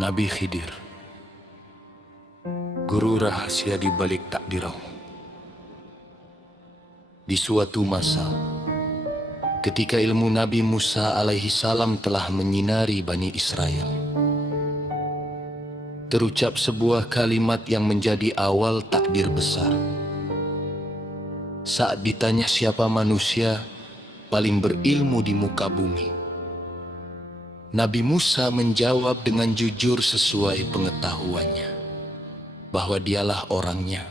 Nabi Khidir, guru rahasia di balik takdirau. Di suatu masa, ketika ilmu Nabi Musa alaihi salam telah menyinari Bani Israel, terucap sebuah kalimat yang menjadi awal takdir besar. Saat ditanya siapa manusia paling berilmu di muka bumi, Nabi Musa menjawab dengan jujur sesuai pengetahuannya, bahwa dialah orangnya,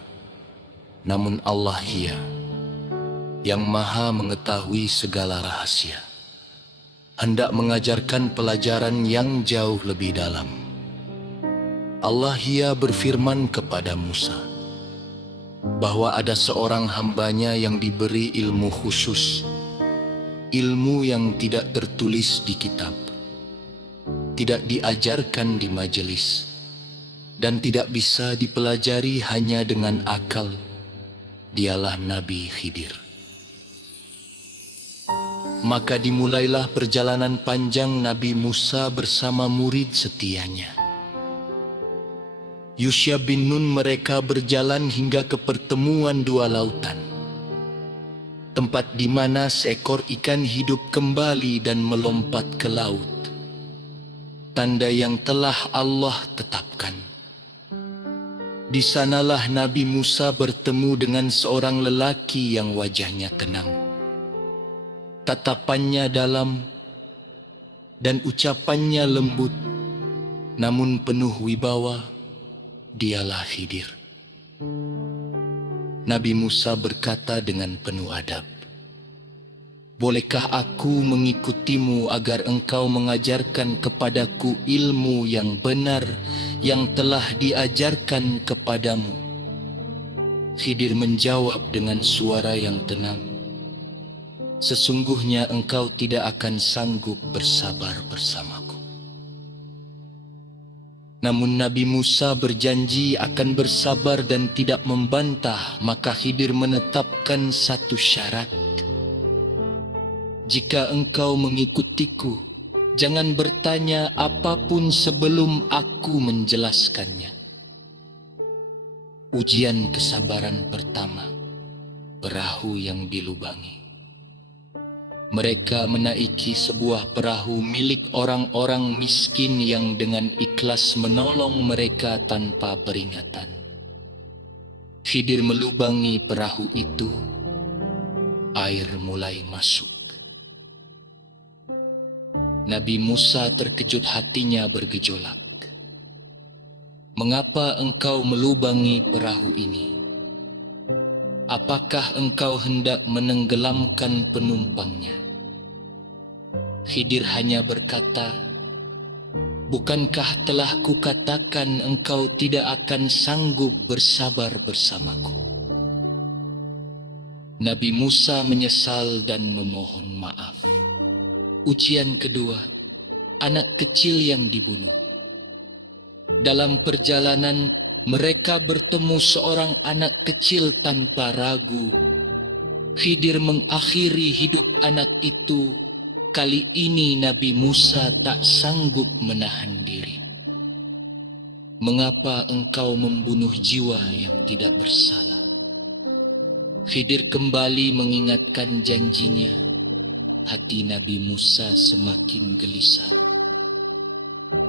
namun Allah Ia yang maha mengetahui segala rahasia, hendak mengajarkan pelajaran yang jauh lebih dalam. Allah Ia berfirman kepada Musa, bahwa ada seorang hambanya yang diberi ilmu khusus, ilmu yang tidak tertulis di kitab, tidak diajarkan di majelis, dan tidak bisa dipelajari hanya dengan akal. Dialah Nabi Khidir. Maka dimulailah perjalanan panjang Nabi Musa bersama murid setianya. Yusya bin Nun mereka berjalan hingga ke pertemuan dua lautan, tempat di mana seekor ikan hidup kembali dan melompat ke laut, tanda yang telah Allah tetapkan. Di sanalah Nabi Musa bertemu dengan seorang lelaki yang wajahnya tenang, tatapannya dalam, dan ucapannya lembut, namun penuh wibawa. Dialah Khidir. Nabi Musa berkata dengan penuh adab, "Bolehkah aku mengikutimu agar engkau mengajarkan kepadaku ilmu yang benar yang telah diajarkan kepadamu?" Khidir menjawab dengan suara yang tenang, "Sesungguhnya engkau tidak akan sanggup bersabar bersamaku." Namun Nabi Musa berjanji akan bersabar dan tidak membantah. Maka Khidir menetapkan satu syarat, "Jika engkau mengikutiku, jangan bertanya apapun sebelum aku menjelaskannya." Ujian kesabaran pertama, perahu yang dilubangi. Mereka menaiki sebuah perahu milik orang-orang miskin yang dengan ikhlas menolong mereka tanpa peringatan. Khidir melubangi perahu itu, air mulai masuk. Nabi Musa terkejut, hatinya bergejolak. "Mengapa engkau melubangi perahu ini? Apakah engkau hendak menenggelamkan penumpangnya?" Khidir hanya berkata, "Bukankah telah kukatakan engkau tidak akan sanggup bersabar bersamaku?" Nabi Musa menyesal dan memohon maaf. Ujian kedua, anak kecil yang dibunuh. Dalam perjalanan, mereka bertemu seorang anak kecil tanpa ragu. Khidir mengakhiri hidup anak itu. Kali ini Nabi Musa tak sanggup menahan diri. "Mengapa engkau membunuh jiwa yang tidak bersalah?" Khidir kembali mengingatkan janjinya. Hati Nabi Musa semakin gelisah.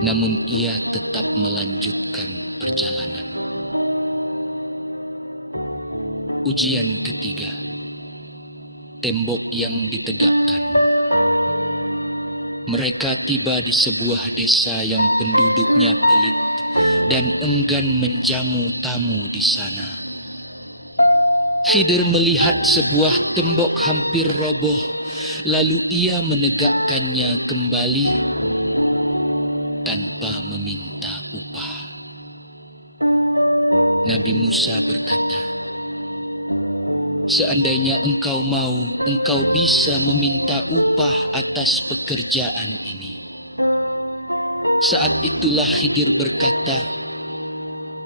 Namun ia tetap melanjutkan perjalanan. Ujian ketiga, tembok yang ditegakkan. Mereka tiba di sebuah desa yang penduduknya pelit dan enggan menjamu tamu di sana. Khidir melihat sebuah tembok hampir roboh, lalu ia menegakkannya kembali tanpa meminta upah. Nabi Musa berkata, "Seandainya engkau mau, engkau bisa meminta upah atas pekerjaan ini." Saat itulah Khidir berkata,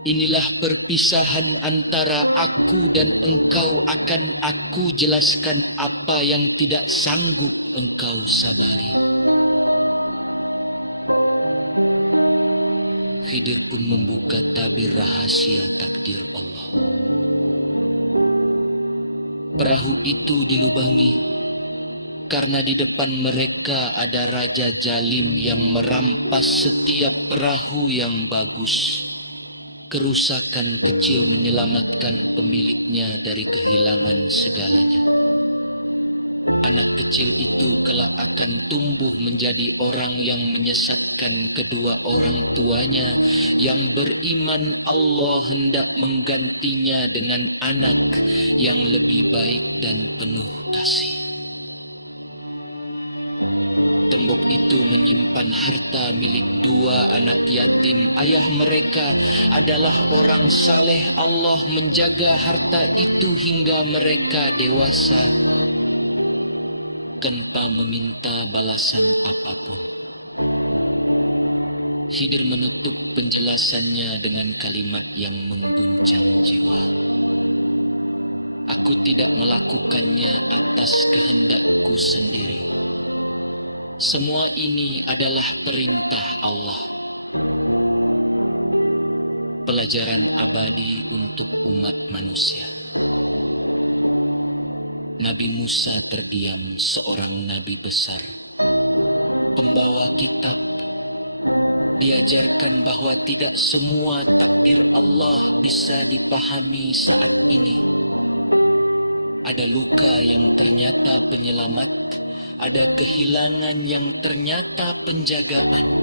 "Inilah perpisahan antara aku dan engkau, akan aku jelaskan apa yang tidak sanggup engkau sabari." Khidir pun membuka tabir rahasia takdir Allah. Perahu itu dilubangi karena di depan mereka ada raja zalim yang merampas setiap perahu yang bagus. Kerusakan kecil menyelamatkan pemiliknya dari kehilangan segalanya. Anak kecil itu kelak akan tumbuh menjadi orang yang menyesatkan kedua orang tuanya, yang beriman Allah hendak menggantinya dengan anak yang lebih baik dan penuh kasih. Tembok itu menyimpan harta milik dua anak yatim. Ayah mereka adalah orang saleh. Allah menjaga harta itu hingga mereka dewasa, tanpa meminta balasan apapun. Khidir menutup penjelasannya dengan kalimat yang mengguncang jiwa. Aku tidak melakukannya atas kehendakku sendiri. Semua ini adalah perintah Allah. Pelajaran abadi untuk umat manusia. Nabi Musa terdiam, seorang nabi besar, pembawa kitab. Diajarkan bahwa tidak semua takdir Allah bisa dipahami saat ini. Ada luka yang ternyata penyelamat, ada kehilangan yang ternyata penjagaan,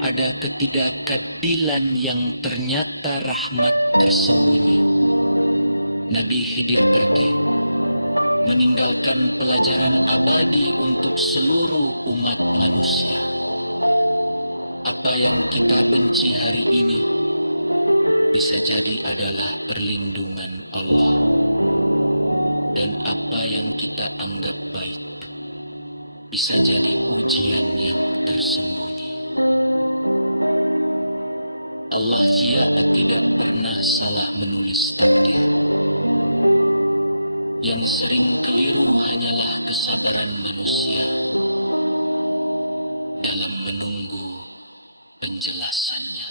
ada ketidakadilan yang ternyata rahmat tersembunyi. Nabi Khidir pergi, meninggalkan pelajaran abadi untuk seluruh umat manusia. Apa yang kita benci hari ini bisa jadi adalah perlindungan Allah, dan apa yang kita anggap baik bisa jadi ujian yang tersembunyi. Allah tidak pernah salah menulis takdir. Yang sering keliru hanyalah kesabaran manusia dalam menunggu penjelasannya.